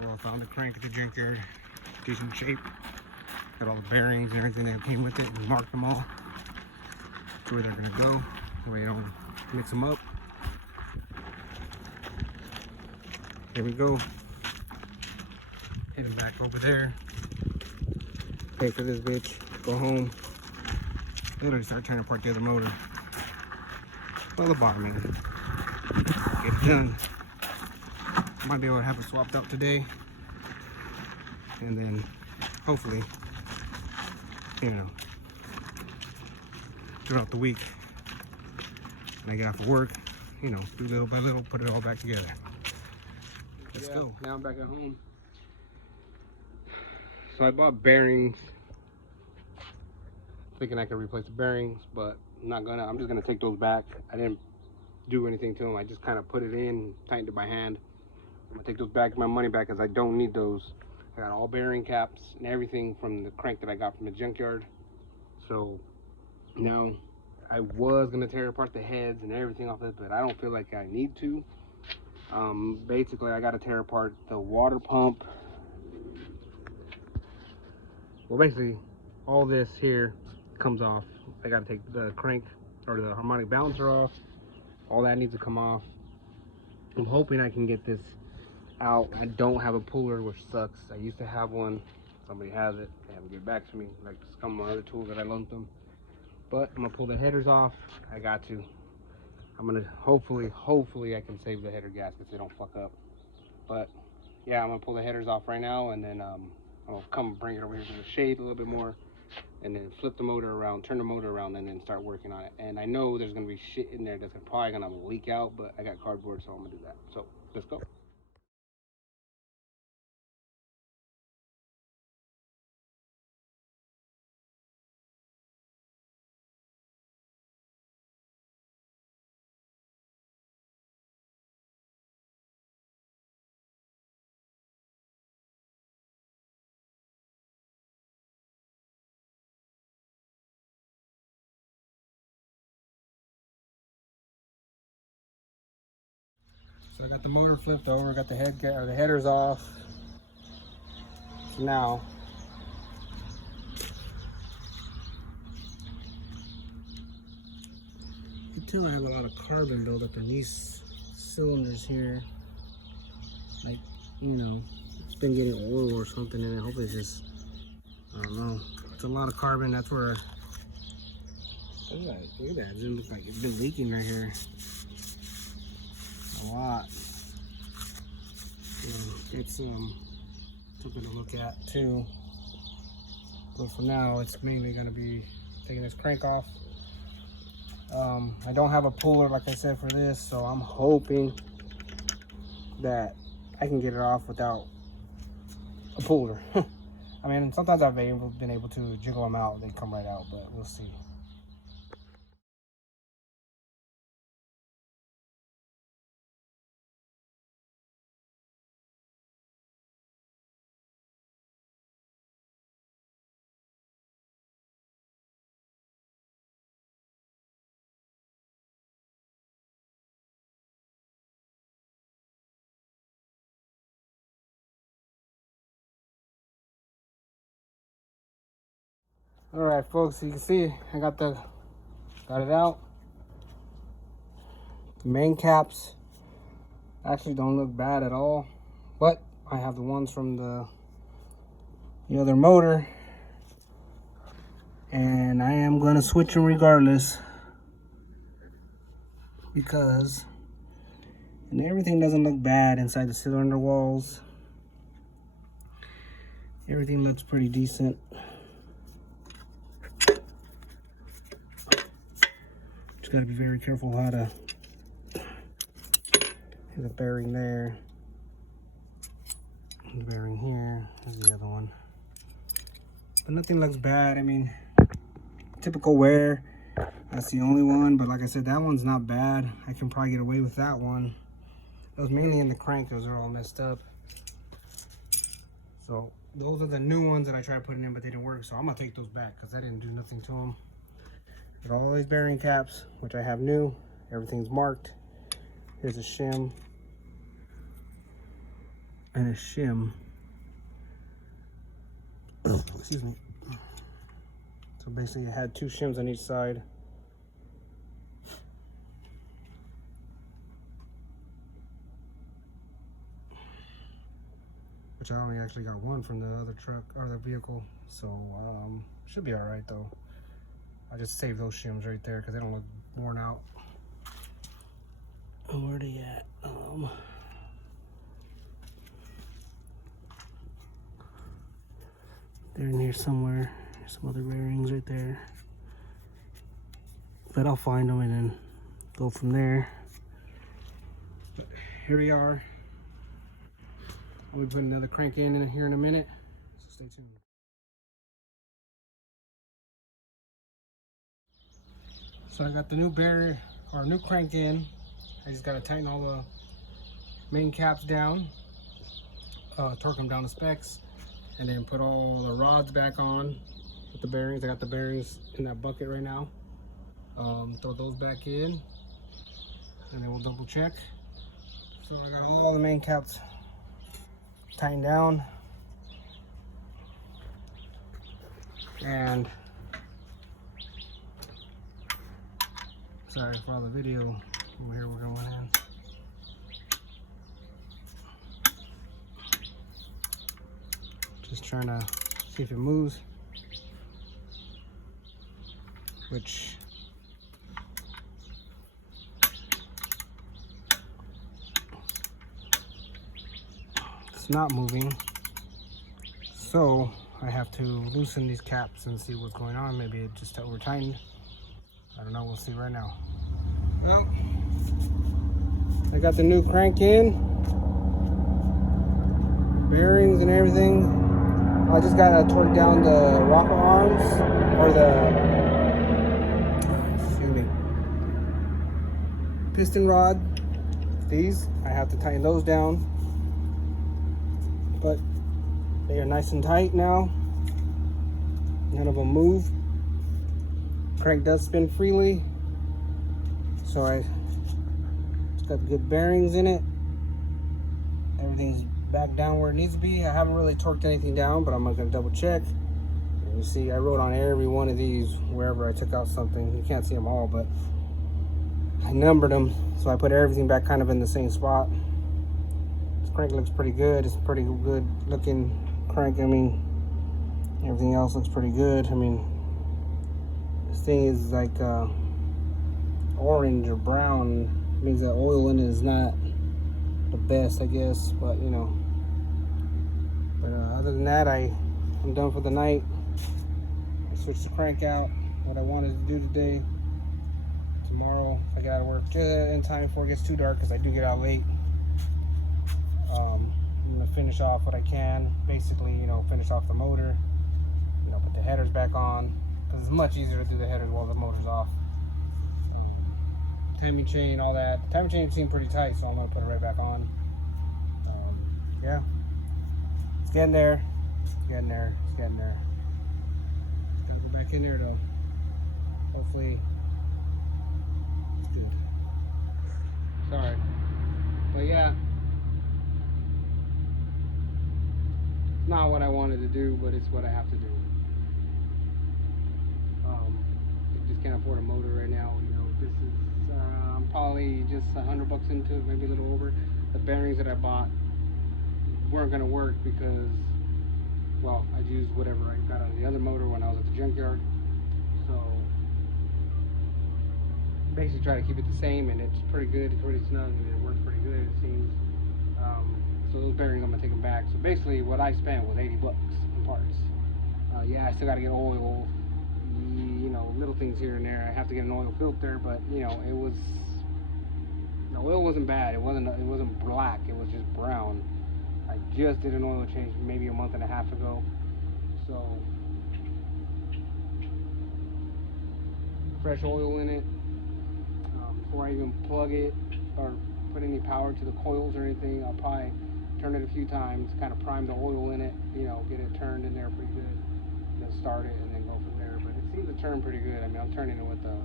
Well, I found the crank at the junkyard. Decent shape. Got all the bearings and everything that came with it. We marked them all to where they're gonna go. That way you don't mix them up. There we go. Heading back over there. Pay for this bitch. Go home. Literally start trying to park the other motor. Well, the bottom man. Get it done. Might be able to have it swapped out today. And then hopefully, you know, throughout the week, when I get off of work, you know, do little by little, put it all back together. Let's go. Now I'm back at home. So I bought bearings, thinking I could replace the bearings, but I'm not gonna. I'm just gonna take those back. I didn't do anything to them. I just kind of put it in, tightened it by hand. I'm gonna take those back, my money back, because I don't need those. I got all bearing caps and everything from the crank that I got from the junkyard. So now I was gonna tear apart the heads and everything off it, but I don't feel like I need to. Basically, I gotta tear apart the water pump. Well, basically, all this here comes off. I gotta take the crank or the harmonic balancer off. All that needs to come off. I'm hoping I can get this out. I don't have a puller, which sucks. I used to have one. Somebody has it. They haven't given it back to me, like some of my other tools that I loaned them. But I'm gonna pull the headers off. I got to. I'm gonna hopefully I can save the header gaskets. They don't fuck up. But yeah, I'm gonna pull the headers off right now, and then I'll come bring it over here to the shade a little bit more, and then flip the motor around, turn the motor around, and then start working on it. And I know there's gonna be shit in there that's probably gonna leak out, but I got cardboard, so I'm gonna do that. So let's go. So I got the motor flipped over, got the the headers off. So now you can tell I have a lot of carbon buildup in these cylinders here. Like, you know, it's been getting oil or something in it. Hopefully it's just, I don't know. It's a lot of carbon. That's where, look at that. Look at that. It doesn't look like it's been leaking right here. A lot. So it's something to look at too. But for now, it's mainly going to be taking this crank off. I don't have a puller, like I said, for this, so I'm hoping that I can get it off without a puller. I mean, sometimes I've been able to jiggle them out, they come right out, but we'll see. All right, folks, so you can see I got it out. The main caps actually don't look bad at all, but I have the ones from the other motor, and I am gonna switch them regardless, because and everything doesn't look bad inside the cylinder walls. Everything looks pretty decent. Just gotta be very careful how to. There's a bearing there. The bearing here. There's the other one. But nothing looks bad. I mean, typical wear. That's the only one. But like I said, that one's not bad. I can probably get away with that one. It was mainly in the crank. Those are all messed up. So those are the new ones that I tried putting in, but they didn't work. So I'm gonna take those back because I didn't do nothing to them. Got all these bearing caps, which I have new. Everything's marked. Here's a shim. and a shim. Excuse me. So basically it had 2 shims on each side. Which I only actually got 1 from the other truck or the vehicle. So should be alright though. I just saved those shims right there because they don't look worn out. Oh, where are they at? They're in here somewhere. There's some other bearings right there. But I'll find them and then go from there. But here we are. I'll be putting another crank in here in a minute. So stay tuned. So I got the new bearing or new crank in. I just gotta tighten all the main caps down, torque them down to specs, and then put all the rods back on with the bearings. I got the bearings in that bucket right now. Throw those back in, and then we'll double check. So I got all the main caps tightened down, and sorry for all the video over here we're going in. Just trying to see if it moves, which it's not moving. So I have to loosen these caps and see what's going on. Maybe it just over tightened. I don't know, we'll see right now. Well, I got the new crank in, bearings and everything. I just gotta torque down the rocker arms, or excuse me, piston rod. These, I have to tighten those down. But they are nice and tight now. None of them move. Crank does spin freely. So it's got good bearings in it. Everything's back down where it needs to be. I haven't really torqued anything down, but I'm gonna double check. And you see, I wrote on every one of these wherever I took out something. You can't see them all, but I numbered them, so I put everything back kind of in the same spot. This crank looks pretty good. It's a pretty good looking crank. I mean, everything else looks pretty good. I mean, this thing is like orange or brown. It means that oil in it is not the best, I guess, but you know. But other than that, I'm done for the night. I switched the crank out. What I wanted to do today. Tomorrow, if I get out of work just in time before it gets too dark, because I do get out late. I'm gonna finish off what I can. Basically, you know, finish off the motor. You know, put the headers back on, because it's much easier to do the headers while the motor's off. Timing chain, all that. The timing chain seemed pretty tight, so I'm gonna put it right back on. Yeah, it's getting there. It's getting there. It's getting there. Gotta go back in there though. Hopefully, it's good. Sorry, but yeah, it's not what I wanted to do, but it's what I have to do. I just can't afford a motor right now. You know, this is. I'm probably just $100 into it, maybe a little over. The bearings that I bought weren't gonna work because, well, I used whatever I got out of the other motor when I was at the junkyard. So basically try to keep it the same, and it's pretty good. It's pretty snug, and it works pretty good, it seems. So those bearings, I'm gonna take them back. So basically what I spent was $80 in parts. Yeah, I still gotta get oil. You know, little things here and there. I have to get an oil filter, but you know, it was, the oil wasn't bad. It wasn't black. It was just brown. I just did an oil change maybe a month and a half ago. So fresh oil in it. Before I even plug it or put any power to the coils or anything, I'll probably turn it a few times, kind of prime the oil in it, you know, get it turned in there pretty good, then start it and then go from there. But it seems to turn pretty good. I mean, I'm turning it with the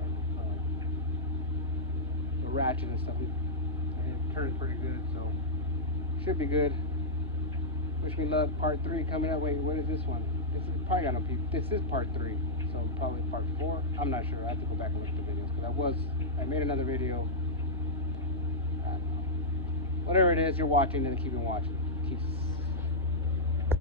ratchet and stuff, and it turns pretty good, so should be good. wish me luck. Part 3 coming up. Wait, what is this one? This is probably gonna be. This is part 3, so probably part 4. I'm not sure. I have to go back and look at the videos because I made another video. I don't know. Whatever it is you're watching, then keep on watching.